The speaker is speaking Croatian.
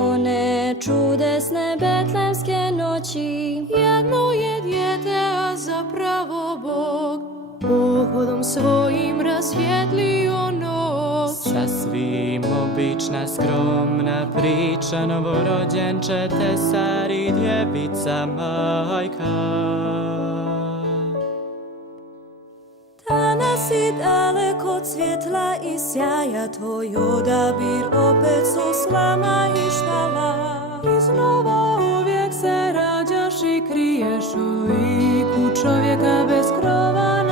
One čudesne betlemske noći, jedno je dijete, a zapravo Bog, pohodom svojim rasvjetlio noć. Sasvim obična, skromna priča, novorođenče tesar i djevica majka. danas si daleko od svjetla i sjaja, tvoj odabir opet su slama i štala. Iznova uvijek se rađaš i kriješ u liku čovjeka bez krova